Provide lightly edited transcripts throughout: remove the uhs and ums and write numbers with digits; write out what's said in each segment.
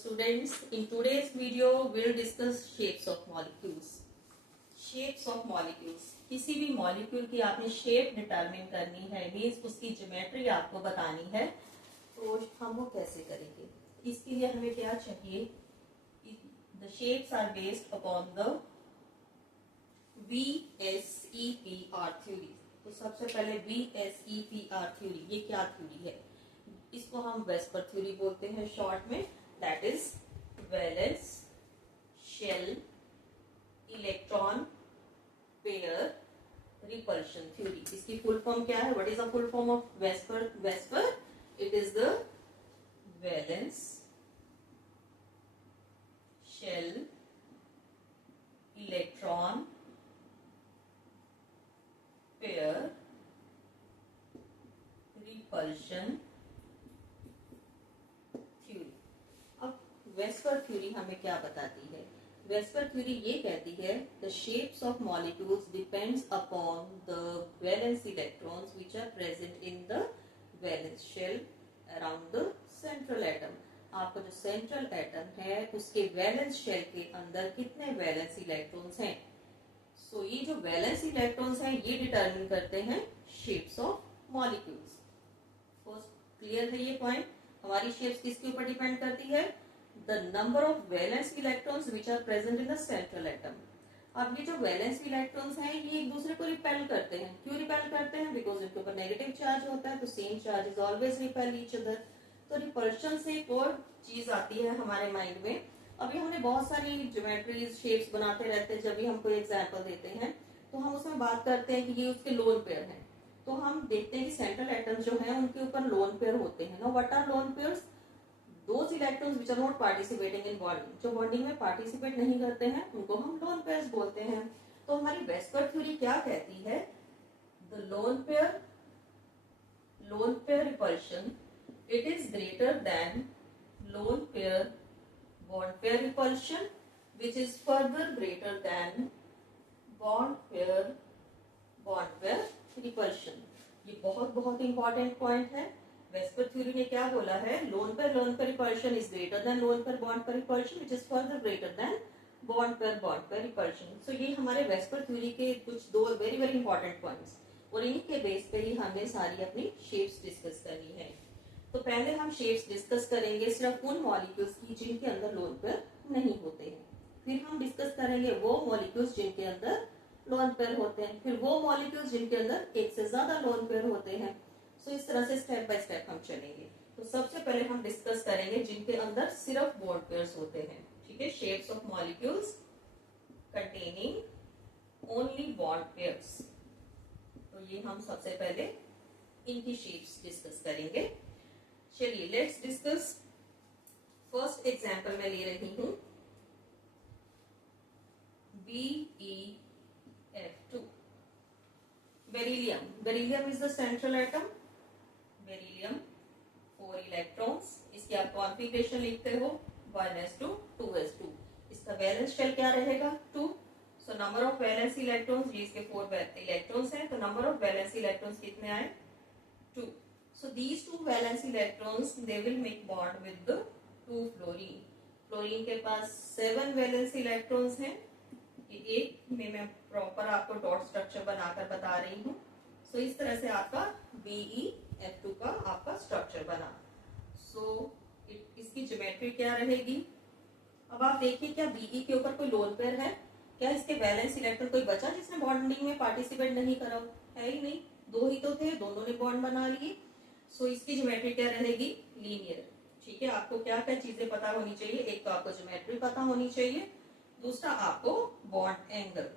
students, in today's video we'll discuss shapes of molecules. Shapes of molecules. किसी भी molecule की आपने shape determine करनी है, मीन्स उसकी ज्योमेट्री आपको बतानी है, तो हम वो कैसे करेंगे? इसके लिए हमें क्या चाहिए? The shapes are based upon the VSEPR theory. तो सबसे पहले VSEPR theory, ये क्या थ्योरी है? इसको हम वेस्पर थ्योरी बोलते हैं शॉर्ट में. That is valence shell electron pair repulsion theory. इसकी फुल फॉर्म क्या है? What is the full form of VSEPR? VSEPR it is the valence shell electron pair repulsion theory. अब वेस्पर थ्योरी हमें क्या बताती है? वेस्पर थ्योरी ये कहती है the shapes of molecules depends upon the valence electrons which are present in the valence shell around the central atom. आपका जो सेंट्रल एटम है उसके वैलेंस शेल के अंदर कितने वैलेंस इलेक्ट्रॉन्स हैं? सो ये जो वैलेंस इलेक्ट्रॉन्स हैं ये डिटरमिन करते हैं shapes of molecules. First clear है ये पॉइंट? हमारी शेप्स किसके ऊपर डिपेंड करती है? The number of valence electrons which are present in the central atom. अब ये जो वैलेंस इलेक्ट्रॉन्स हैं ये एक दूसरे को रिपेल करते हैं. क्यों रिपेल करते हैं? बिकॉज इनके ऊपर नेगेटिव चार्ज होता है, तो same charge is always repel each other. तो रिपल्शन से एक और चीज आती है हमारे माइंड में. अभी हमने बहुत सारी ज्योमेट्रीज शेप्स बनाते रहते हैं. जब भी हम कोई एग्जाम्पल देते हैं तो हम उसमें बात करते हैं कि ये उसके लोन पेयर हैं. तो हम देखते हैं कि सेंट्रल एटम्स जो हैं उनके ऊपर लोन पेयर होते हैं. No what are lone pairs? Those electrons which are not participating in bonding. जो बॉन्डिंग में पार्टिसिपेट नहीं करते हैं उनको हम लोन पेयर्स बोलते हैं. तो हमारी वेस्पर थ्योरी क्या कहती है? The loan pair repulsion it is greater than lone pair bond pair repulsion which is further greater than bond pair repulsion. ये बहुत बहुत इंपॉर्टेंट पॉइंट है. वेस्पर थ्योरी ने क्या बोला है? Lone pair repulsion is greater than lone pair bond pair repulsion which is further greater than bond pair repulsion. So ये हमारे वेस्पर थ्योरी के कुछ दो वेरी वेरी इंपॉर्टेंट पॉइंट्स, और इन्हीं के बेस पे ही हमें सारी अपनी शेप्स डिस्कस करनी है. तो पहले हम शेप्स डिस्कस करेंगे सिर्फ उन मॉलिक्यूल्स की जिनके अंदर लोन पेयर नहीं होते हैं. फिर हम डिस्कस करेंगे वो मॉलिक्यूल्स जिनके अंदर लोन पेयर होते हैं. फिर वो मॉलिक्यूल्स जिनके अंदर एक से ज्यादा लोन पेयर होते हैं. सो इस तरह से स्टेप बाय स्टेप हम चलेंगे. तो सबसे पहले हम डिस्कस करेंगे जिनके अंदर सिर्फ बॉन्ड पेयर्स होते हैं. ठीक है? Shapes of molecules containing only bond pairs. तो ये हम सबसे पहले इनकी शेप्स डिस्कस करेंगे. चलिए लेट्स डिस्कस. फर्स्ट एग्जाम्पल मैं ले रही हूं BeF2. Beryllium. Beryllium is the central atom. Beryllium 4 electrons. इसकी आप कॉन्फ़िगरेशन लिखते हो 1s2 2s2. इसका वैलेंस शेल क्या रहेगा? 2. सो नंबर ऑफ वैलेंस इलेक्ट्रॉन्स, ये इसके 4 इलेक्ट्रॉन्स हैं, तो नंबर ऑफ वैलेंस इलेक्ट्रॉन्स कितने आए? 2. So these two valence electrons they will make bond with the 2 fluorine. Fluorine के पास 7 वैलेंस इलेक्ट्रॉन्स हैं. एक में मैं प्रॉपर आपको डॉट स्ट्रक्चर बनाकर बता रही हूँ. सो इस तरह से आपका BeF2 का आपका स्ट्रक्चर बना. सो इसकी ज्योमेट्री क्या रहेगी? अब आप देखिए क्या BE के ऊपर कोई लोन पेयर है? क्या इसके वैलेंस इलेक्ट्रॉन कोई बचा जिसने बॉन्डिंग में पार्टिसिपेट नहीं करा? है ही नहीं. 2 ही तो थे, दोनों ने बॉन्ड बना लिए. सो इसकी ज्योमेट्री क्या रहेगी? लीनियर. ठीक है? आपको क्या क्या चीजें पता होनी चाहिए? एक तो आपको ज्योमेट्री पता होनी चाहिए, दूसरा आपको बॉन्ड एंगल.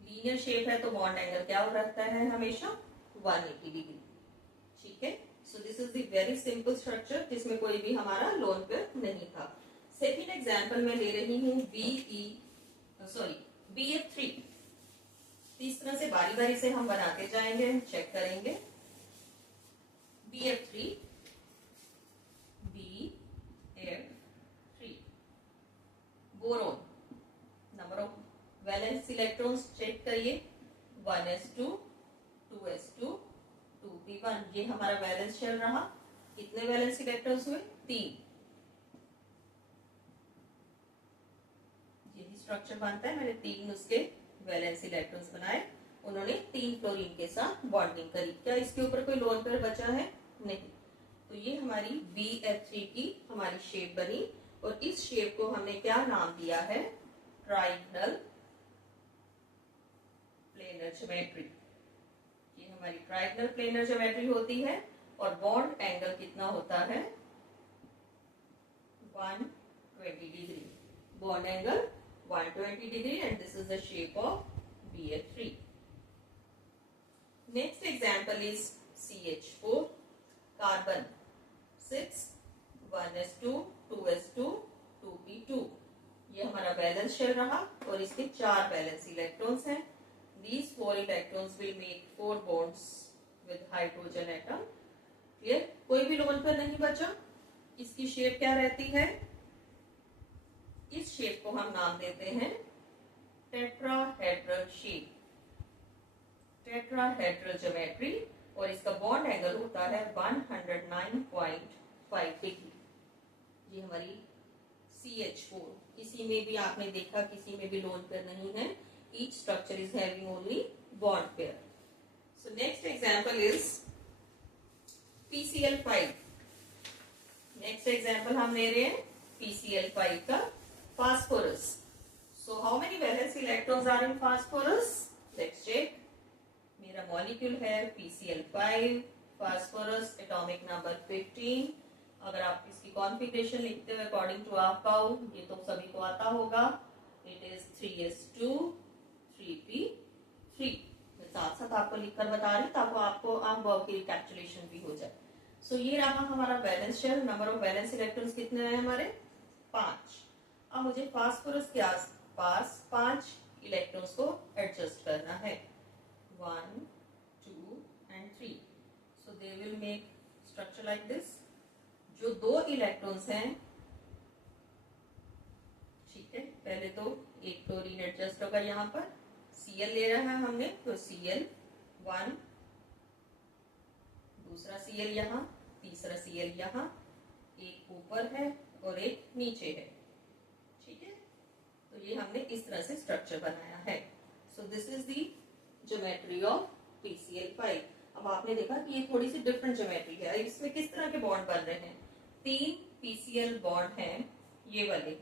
लीनियर शेप है तो बॉन्ड एंगल क्या रहता है? हमेशा 180 डिग्री. ठीक है? So this is the very simple structure जिसमें कोई भी हमारा लोन पेयर नहीं था. सेकेंड एग्जाम्पल मैं ले रही हूँ BF3. इस तरह से बारी बारी से हम बनाते जाएंगे, चेक करेंगे. BF3 boron. Number of valence electrons check करिए 1s2 2s2 2p1. ये हमारा वैलेंस शेल रहा। कितने वैलेंस इलेक्ट्रॉन्स हुए? 3। यही स्ट्रक्चर बनता है। मैंने 3 उसके वैलेंस इलेक्ट्रॉन्स बनाए, उन्होंने 3 फ्लोरीन के साथ बॉन्डिंग करी। क्या इसके ऊपर कोई लोन पेयर बचा है? नहीं। तो ये हमारी BF3 की हमारी शेप बनी, और इस शेप को हमने क्या नाम दिया है? Trigonal planar geometry. ये हमारी ट्राइगोनल प्लेनर ज्योमेट्री होती है, और बॉन्ड एंगल कितना होता है? 120 degree. Bond angle 120 degree, and this is the shape of BF3. Next example is CH4 carbon 6 1s2 2s2 2p2। ये हमारा वैलेंस शेल रहा, और इसके 4 वैलेंस इलेक्ट्रॉन्स हैं। These 4 electrons will make 4 bonds with hydrogen atom। Clear? कोई भी loan पर नहीं बचा। इसकी शेप क्या रहती है? इस शेप को हम नाम देते हैं टेट्राहेड्रल शेप, टेट्राहेड्रल ज्योमेट्री, और इसका बॉन्ड एंगल होता है 109.5 डिग्री। ये हमारी CH4। किसी में भी आपने देखा, किसी में भी लोन पेयर नहीं है। Each structure is having only bond pair. So next example is PCl5। Next example हम ले रहे हैं PCl5 का phosphorus। So how many valence electrons are in phosphorus? Let's check। मेरा मॉलिक्यूल है PCl5, phosphorus atomic number 15। अगर आप इसकी कॉन्फ़िगरेशन लिखते हो अकॉर्डिंग टू आपकाउ, ये तो सभी को आता होगा। It is 3s2 3p3। साथ साथ आपको लिखकर बता रही ताकि आपको वर्ब की रिकैप्चुलेशन भी हो जाए। सो ये रहा हमारा valence shell. Number of valence electrons कितने हैं हमारे? 5। अब मुझे फास्फोरस के आसपास 5 इलेक्ट्रॉन्स को एडजस्ट करना है। 1 2 and 3। So they will make structure like this. जो 2 इलेक्ट्रॉन्स हैं, ठीक है, पहले तो एक क्लोरीन एडजस्ट होगा। यहाँ पर Cl ले रहा है हमने, तो Cl1, दूसरा Cl यहाँ, तीसरा Cl यहाँ, एक ऊपर है और एक नीचे है। ठीक है, तो ये हमने इस तरह से स्ट्रक्चर बनाया है। So this is the geometry of PCl5। अब आपने देखा कि ये थोड़ी सी डिफरेंट ज्योमेट्री है। इसमें किस तरह के बॉन्ड बन रहे हैं? 3 PCl बॉन्ड हैं, ये वाले।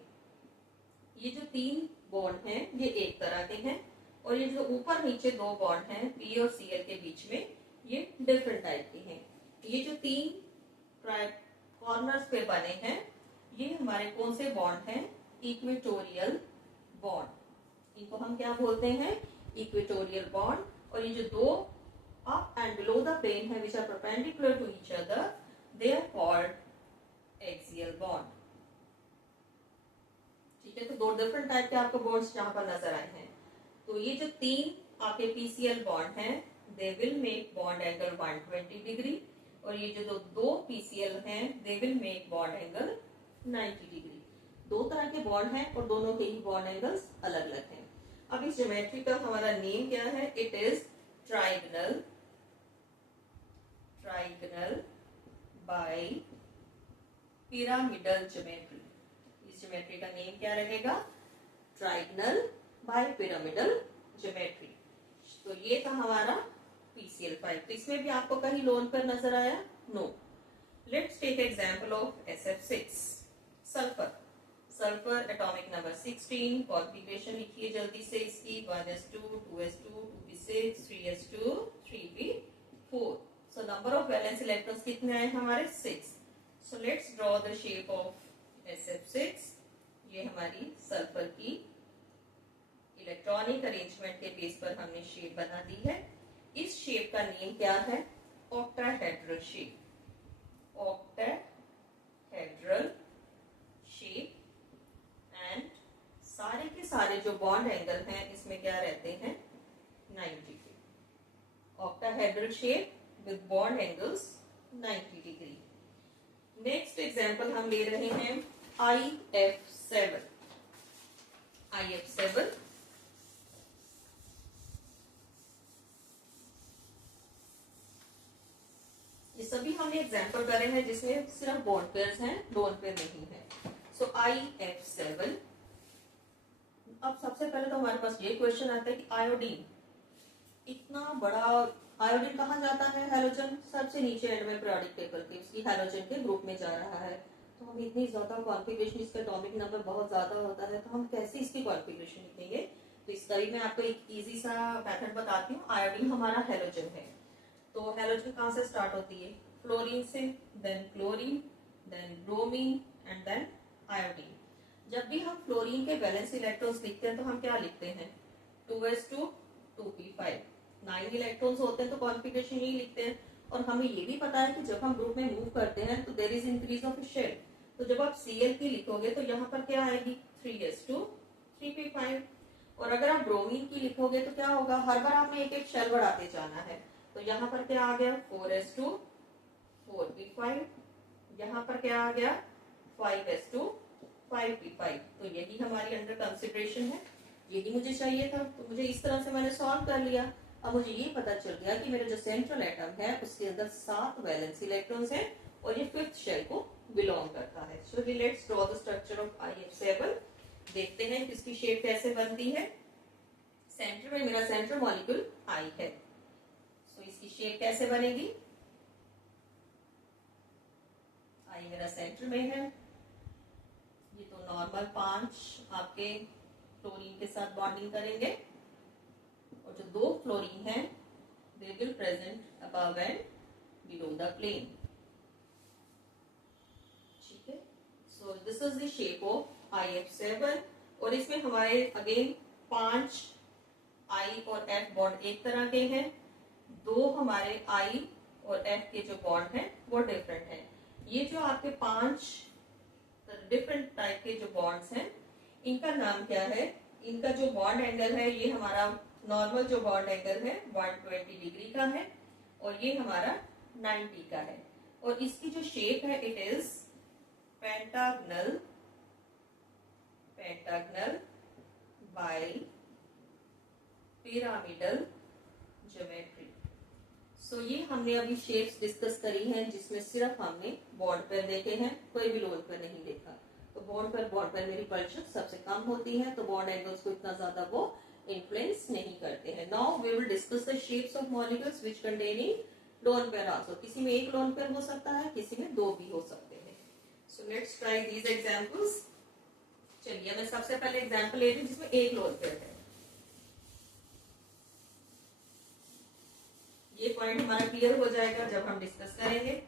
ये जो 3 बॉन्ड हैं ये एक तरह के हैं, और ये जो ऊपर नीचे 2 बॉन्ड हैं P और Cl के बीच में, ये डिफरेंट टाइप के हैं। ये जो 3 कॉर्नर्स पे बने हैं, ये हमारे कौन से बॉन्ड हैं? Equatorial bond. इनको हम क्या बोलते हैं? Equatorial bond. और ये जो 2 up and below the plane है which are perpendicular to each other, they are called axial bond. ठीक है, तो 2 डिफरेंट टाइप के आपको बॉन्ड्स यहाँ पर नजर आए हैं। तो ये जो 3 आपके PCl बॉन्ड हैं, they will make bond angle 120 degree, और ये जो 2 PCl हैं, they will make bond angle 90 degree. 2 तरह के बॉन्ड हैं और दोनों के ही बॉन्ड एंगल्स अलग अलग हैं। अब इस ज्योमेट्री का हमारा नेम क्या है? It is trigonal bi pyramidal geometry. इस ज्योमेट्री का नेम क्या रहेगा? Trigonal bi pyramidal geometry. तो ये था हमारा PCl5। तो इसमें भी आपको कहीं लोन पर नजर आया? No. Let's take example of SF6 sulphur. Sulphur atomic number 16। Configuration लिखिए जल्दी से इसकी। 1s2 2s2 2p6 3s2 3p4। So number of valence electrons कितने आए हमारे? 6। So let's draw the shape of SF6। ये हमारी सल्फर की इलेक्ट्रॉनिक अरेंजमेंट के बेस पर हमने शेप बना दी है। इस शेप का नेम क्या है? Octahedral shape. Octahedral shape. And सारे के सारे जो बॉन्ड एंगल हैं इसमें क्या रहते हैं? 90 degree. Octahedral shape with bond angles 90 degree. Next example हम ले रहे हैं IF7। IF7 सभी हमने एग्जांपल करे हैं जिसमें सिर्फ बॉन्ड पेयर्स हैं, लोन पेयर नहीं है। सो IF7। अब सबसे पहले तो हमारे पास ये क्वेश्चन आता है कि आयोडीन, इतना बड़ा आयोडीन कहाँ जाता है? हैलोजन सबसे नीचे एंड में पीरियोडिक टेबल के उसकी हैलोजन के ग्रुप में जा रहा है। तो हम इतनी ज्यादा कॉन्फ़िगरेशन, इसका एटॉमिक नंबर बहुत ज्यादा होता है, तो हम कैसे इसकी कॉन्फ़िगरेशन लिखेंगे? तो इसका भी मैं आपको एक इजी सा मेथड बताती हूँ। आयोडीन हमारा हैलोजन है, तो हैलोजन कहाँ से स्टार्ट होती है? फ्लोरीन से, then chlorine, then bromine and then iodine. जब भी हम फ्लोरीन के वैलेंस इलेक्ट्रॉन्स लिखते हैं तो हम क्या लिखते हैं? 2s2 2p5, 9 इलेक्ट्रॉन्स होते हैं, तो कॉन्फ़िगरेशन यही लिखते हैं। और हमें ये भी पता है कि जब हम ग्रुप में मूव करते हैं तो there is increase of shell. तो जब आप Cl की लिखोगे तो यहाँ पर क्या आएगी? 3s2 3p5। और अगर आप ब्रोमीन की लिखोगे तो क्या होगा? हर बार आपने एक एक शेल बढ़ाते जाना है, तो यहाँ पर क्या आ गया? 4s2 4p5। यहाँ पर क्या आ गया? 5s2 5p5। तो यही हमारी अंडर कंसिडरेशन है, यही मुझे चाहिए था, तो मुझे इस तरह से मैंने सॉल्व कर लिया। अब मुझे ये पता चल गया कि मेरा जो सेंट्रल एटम है उसके अंदर 7 वैलेंसी इलेक्ट्रॉन्स हैं और ये 5th शेल को बिलोंग करता है। सो let's draw the structure of IF7। देखते हैं कि इसकी शेप कैसे बनती है। सेंटर में मेरा सेंट्रल मॉलिक्यूल I है, सो इसकी शेप कैसे बनेगी? I मेरा सेंटर में है, ये तो नॉर्मल 5 आपके फ्लोरीन के साथ बॉन्डिंग करेंगे, और जो 2 फ्लोरीन है they will present above and below the plane. ठीक है, so this is the shape of IF7। और इसमें हमारे अगेन 5 I और F बॉन्ड एक तरह के हैं, 2 हमारे I और F के जो बॉन्ड हैं वो डिफरेंट हैं। ये जो आपके 5 डिफरेंट टाइप के जो बॉन्ड्स हैं, इनका नाम क्या है? इनका जो बॉन्ड एंगल है, ये हमारा नॉर्मल जो बॉन्ड एंगल है 120 डिग्री का है, और ये हमारा 90 का है। और इसकी जो शेप है it is pentagonal bipyramidal geometry. So ये हमने अभी शेप्स डिस्कस करी हैं जिसमें सिर्फ हमने बॉन्ड पेयर देखे हैं, कोई भी लोन पेयर नहीं देखा। तो बॉन्ड पेयर में रिपल्शन सबसे कम होती है, तो बॉन्ड एंगल्स को इतना ज्यादा वो इन्फ्लुएंस नहीं करते हैं। Now we will discuss the shapes of molecules which containing lone pair also. किसी में एक लोन पेयर हो सकता है, किसी में 2 भी हो सकते हैं। So let's try these examples. चलिए मैं सबसे पहले एग्जांपल ले रही हूं जिसमें एक लोन पेयर है। ये पॉइंट हमारा क्लियर हो जाएगा जब हम डिस्कस करेंगे।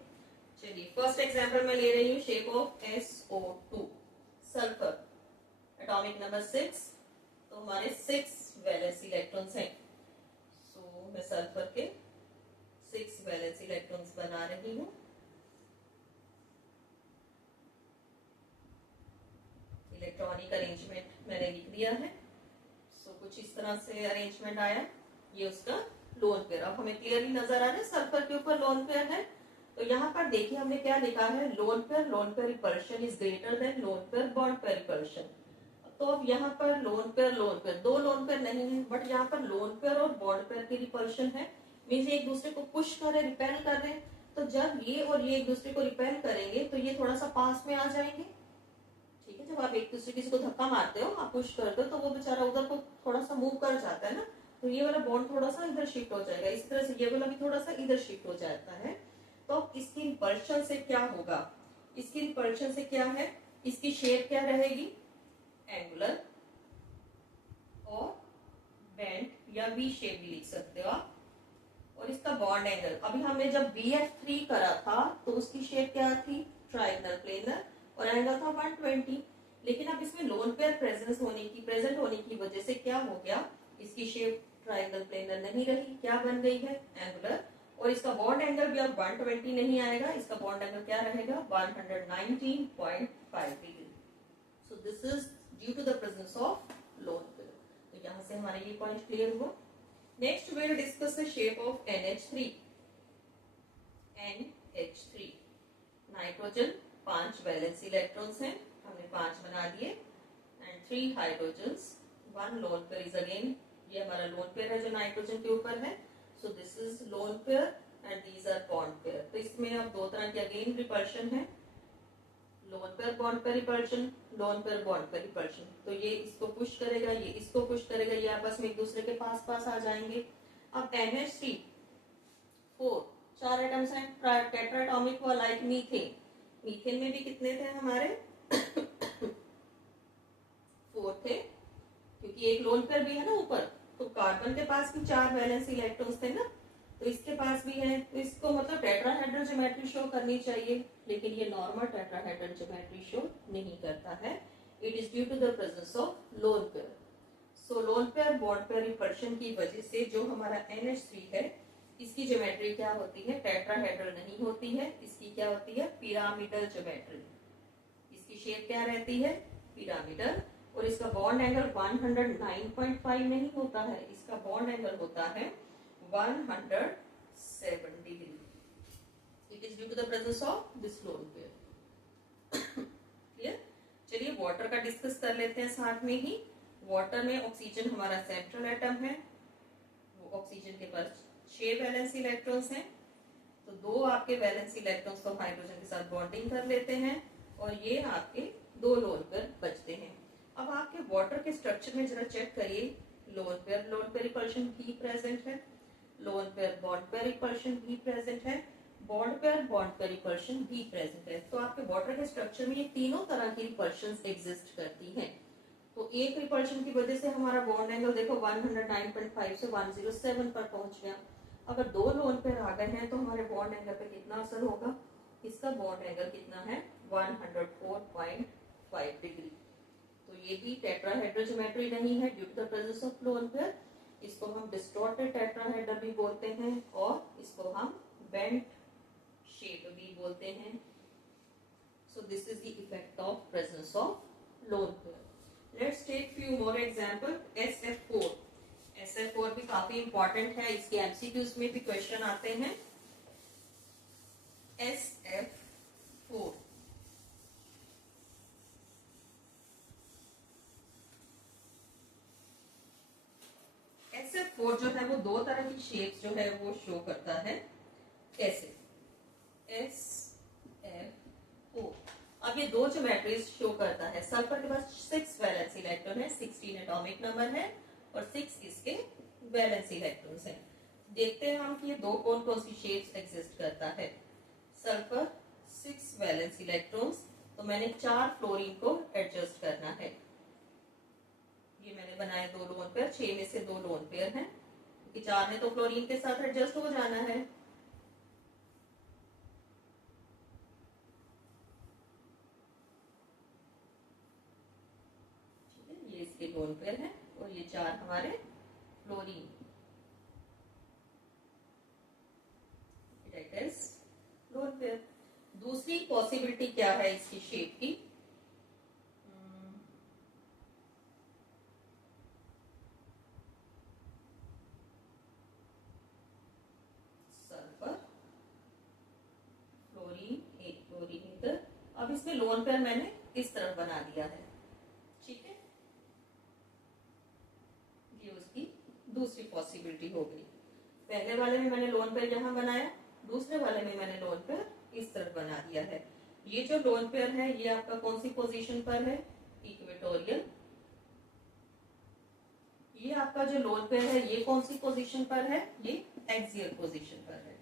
चलिए फर्स्ट एग्जांपल मैं ले रही हूँ shape of SO2 sulphur, atomic number 6। तो हमारे 6 वैलेंस इलेक्ट्रॉन्स हैं। सो मैं सल्फर के 6 वैलेंस इलेक्ट्रॉन्स बना रही हूँ। इलेक्ट्रॉनिक अरेंजमेंट मैंने लिख दिया है। सो कुछ इस तरह से अरेंजमेंट आया, ये उसका लोन पेयर। अब हमें क्लियरली नजर आ रहा है सल्फर के ऊपर लोन पेयर है। तो यहाँ पर देखिए हमने क्या लिखा है? Lone pair repulsion is greater than lone pair bond pair repulsion. तो अब यहाँ पर लोन पेयर 2 लोन पेयर नहीं है, बट यहाँ पर लोन पेयर और बॉन्ड पेयर की रिपल्शन है, मींस एक दूसरे को पुश कर रहे, रिपेल कर रहे हैं। तो जब ये और ये एक दूसरे को रिपेल करेंगे तो ये थोड़ा सा पास में आ जाएंगे। ठीक है, जब आप एक दूसरे किसी को धक्का मारते हो, आप पुश करते हो, तो वो बेचारा उधर को थोड़ा सा मूव कर जाता है ना, तो ये वाला बॉन्ड थोड़ा सा इधर शिफ्ट हो जाएगा। इस तरह से ये वाला भी थोड़ा सा इधर शिफ्ट हो जाता है। तो इसकी रिपल्शन से क्या होगा? इसकी रिपल्शन से क्या है? इसकी शेप क्या रहेगी? एंगुलर और बेंट या वी शेप भी लिख सकते हो आप। और इसका बॉन्ड एंगल, अभी हमने जब BF3 करा था तो उसकी शेप क्या थी? ट्रायंगल प्लेनर, और एंगल था 120। लेकिन अब इसमें लोन पेयर प्रेजेंट होने की वजह से क्या हो गया? इसकी शेप ट्रायंगल प्लेनर नहीं रही, क्या बन गई है? एंगुलर। और इसका बॉन्ड एंगल भी अब 120 नहीं आएगा, इसका बॉन्ड एंगल क्या रहेगा? 119.5 degree. So this is due to the presence of lone pair. तो यहाँ से हमारे ये पॉइंट क्लियर हुआ। Next we will discuss the shape of NH3। NH3 nitrogen 5 valence electrons हैं, हमने 5 बना दिए, and 3 hydrogens, 1 lone pair is again, ये हमारा लोन पेयर है जो नाइट्रोजन के ऊपर है। So this is lone pair and these are bond pair. तो इसमें अब की अगेन रिपल्शन है, लोन पेयर बॉन्ड पे रिपल्शन, लोन पेयर बॉन्ड पे रिपल्शन। तो ये इसको पुश करेगा, ये इसको पुश करेगा, ये आपस में एक दूसरे के पास पास आ जाएंगे। अब NH3 4 4 एटम्स हैं, टेट्राटॉमिक हुआ लाइक मीथेन। मीथेन में भी कितने थे हमारे 4 थे, क्योंकि एक लोन पेयर भी है ना ऊपर, तो कार्बन के पास भी 4 वैलेंसी इलेक्ट्रॉन्स थे ना, तो इसके पास भी है, तो इसको मतलब टेट्राहेड्रल ज्योमेट्री शो करनी चाहिए, लेकिन ये नॉर्मल टेट्राहेड्रल ज्योमेट्री शो नहीं करता है। It is due to the presence of lone pair. So lone pair bond pair repulsion की वजह से जो हमारा NH3 है, इसकी ज्योमेट्री क्या होती है, टेट्राहेड्रल नहीं होती है, इसकी क्या होती है, पिरामिडल ज्योमेट्री। इसकी शेप क्या रहती है, पिरामिडल, और इसका बॉन्ड एंगल 109.5 नहीं होता है, इसका बॉन्ड एंगल होता है 107 degree. It is due to the presence of this lone pair. Clear? चलिए वाटर का डिस्कस कर लेते हैं साथ में ही। वाटर में ऑक्सीजन हमारा सेंट्रल एटम है, वो ऑक्सीजन के पास 6 वैलेंसी इलेक्ट्रॉन्स हैं, तो 2 आपके वैलेंसी इलेक्ट्रॉन्स तो हाइड्रोजन के साथ बॉन्डिंग कर लेते हैं, और ये आपके 2 लोन पेयर बचते हैं। अब आपके वाटर के स्ट्रक्चर में जरा चेक करिए, लोन पेयर रिपल्शन भी प्रेजेंट है, lone pair bond pair repulsion भी प्रेजेंट है, बॉन्ड पेयर रिपल्शन भी प्रेजेंट है। तो आपके वाटर के स्ट्रक्चर में ये तीनों तरह की रिपल्शन एग्जिस्ट करती हैं। तो एक रिपल्शन की वजह से हमारा बॉन्ड एंगल देखो 109.5 से 107 पर पहुंच गया। अगर 2 लोन पेयर आ गए हैं तो हमारे बॉन्ड एंगल पे कितना असर होगा, इसका बॉन्ड एंगल कितना है 104.5 डिग्री। तो ये भी टेट्राहेड्रल ज्योमेट्री नहीं है due to the presence of lone pair. इसको हम डिस्टॉर्टेड टेट्राहेड्रल भी बोलते हैं, और इसको हम बेंट शेप भी बोलते हैं। So this is the effect of presence of lone pair. Let's take few more example. SF4 SF4 भी काफी इंपॉर्टेंट है, इसके MCQs में भी क्वेश्चन आते हैं। SF4 SF4 जो है वो 2 तरह की शेप्स जो है वो शो करता है ऐसे। SF4 अब ये 2 ज्योमेट्रीज शो करता है। सल्फर के पास 6 वैलेंसी इलेक्ट्रॉन है, 16 एटॉमिक नंबर है, और 6 इसके वैलेंसी इलेक्ट्रॉन्स हैं। देखते हैं हम कि ये 2 कौन कौन सी शेप्स एग्जिस्ट करता है। सल्फर 6 वैलेंसी इलेक्ट्रॉन्स, तो मैंने 4 फ्लोरीन को एडजस्ट करना है। ये मैंने बनाए 2 लोन पेयर, 6 में से 2 लोन पेयर हैं, क्योंकि 4 ने तो फ्लोरीन के साथ एडजस्ट हो जाना है। इसके लोन पेयर है, और ये 4 हमारे fluorine. It is lone pair. दूसरी पॉसिबिलिटी क्या है इसकी शेप की, सल्फर फ्लोरीन, एक फ्लोरीन इधर। अब इसमें लोन पेयर मैंने इस तरफ बना दिया है, ठीक है, ये उसकी दूसरी पॉसिबिलिटी हो गई। पहले वाले में मैंने लोन पेयर यहां बनाया, दूसरे वाले में मैंने लोन पेयर इस तरफ बना दिया है। ये जो लोन पेयर है ये आपका कौन सी पोजीशन पर है, इक्वेटोरियल। ये आपका जो लोन पेयर है ये कौन सी पोजीशन पर है, ये एक्सियल पोजीशन पर है।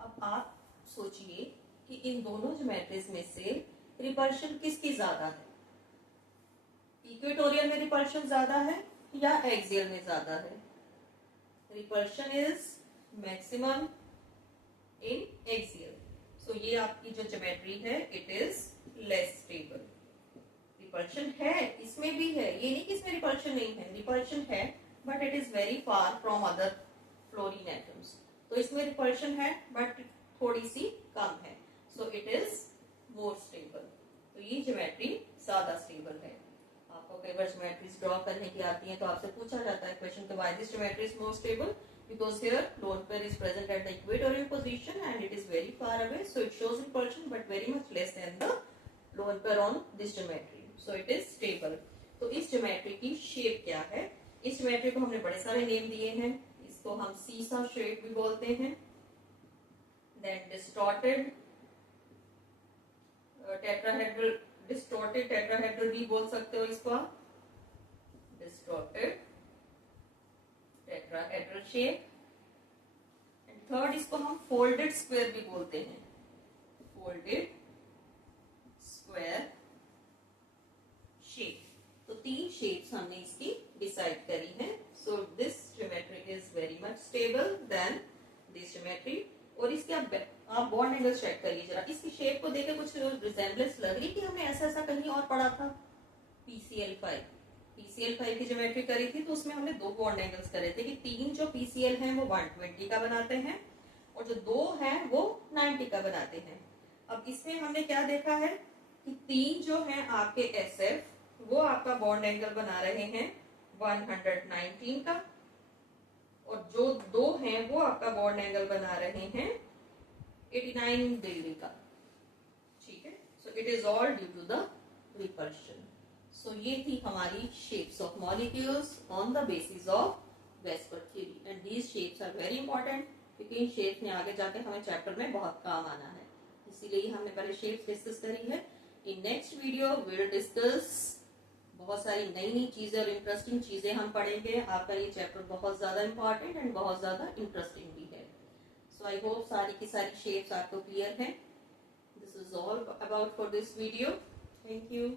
अब आप सोचिए कि इन दोनों ज्योमेट्रीज में से रिपल्शन किसकी ज्यादा है, इक्वेटोरियल में रिपल्शन ज्यादा है या एक्सियल में ज्यादा है। Repulsion is maximum in axial, so ये आपकी जो ज्योमेट्री है it is less stable. Repulsion है, इसमें भी है, ये नहीं कि इसमें रिपल्शन नहीं है, रिपल्शन है, but it is very far from other fluorine atoms. तो इसमें रिपल्शन है बट थोड़ी सी कम है, so it is more stable. तो ये ज्योमेट्री ज्यादा स्टेबल है। आपको कई बार ज्योमेट्रीज ड्रॉ करने की आती है, तो आपसे पूछा जाता है क्वेश्चन के why this geometry is more stable, because here lone pair is present at the equatorial position and it is very far away, so it shows repulsion but very much less than the lone pair on this geometry, so it is stable। तो इस geometry की shape क्या है, इस geometry को हमने बड़े सारे नेम दिए हैं। इसको हम सीसा शेप भी बोलते हैं, then distorted tetrahedral, distorted tetrahedral भी बोल सकते हो इसको आप, distorted tetrahedral shape. And third, इसको हम फोल्डेड स्क्वायर भी बोलते हैं, फोल्डेड स्क्वायर शेप। तो 3 शेप्स हमने इसकी डिसाइड करी हैं। So this geometry is very much stable then this geometry. और इसके आप बॉन्ड एंगल चेक करिए जरा, इसकी शेप को देखे कुछ रिजेम्बलेंस लग रही कि हमने ऐसा ऐसा कहीं और पढ़ा था। PCL5 की ज्योमेट्री करी थी तो उसमें हमने 2 बॉन्ड एंगल्स करे थे कि 3 जो PCL हैं वो 120 का बनाते हैं और जो 2 हैं वो 90 का बनाते हैं। अब इसमें हमने क्या देखा है कि 3 जो हैं आपके SF वो आपका बॉन्ड एंगल बना रहे हैं 119 का, और जो 2 हैं वो आपका बॉन्ड एंगल बना रहे हैं 89 डिग्री का। ठीक है, so it is all due to the repulsion. So ये थी हमारी shapes of molecules on the basis of VSEPR theory, and these shapes are very important क्योंकि इन शेप्स ने आगे जाके हमें चैप्टर में बहुत काम आना है, इसीलिए हमने पहले शेप्स डिस्कस करी है। In next video will discuss बहुत सारी नई नई चीजें और इंटरेस्टिंग चीजें हम पढ़ेंगे। आपका ये चैप्टर बहुत ज्यादा इंपॉर्टेंट एंड बहुत ज्यादा इंटरेस्टिंग भी है। सो आई होप सारी की सारी शेप्स आपको क्लियर है। This is all about for this video. Thank you.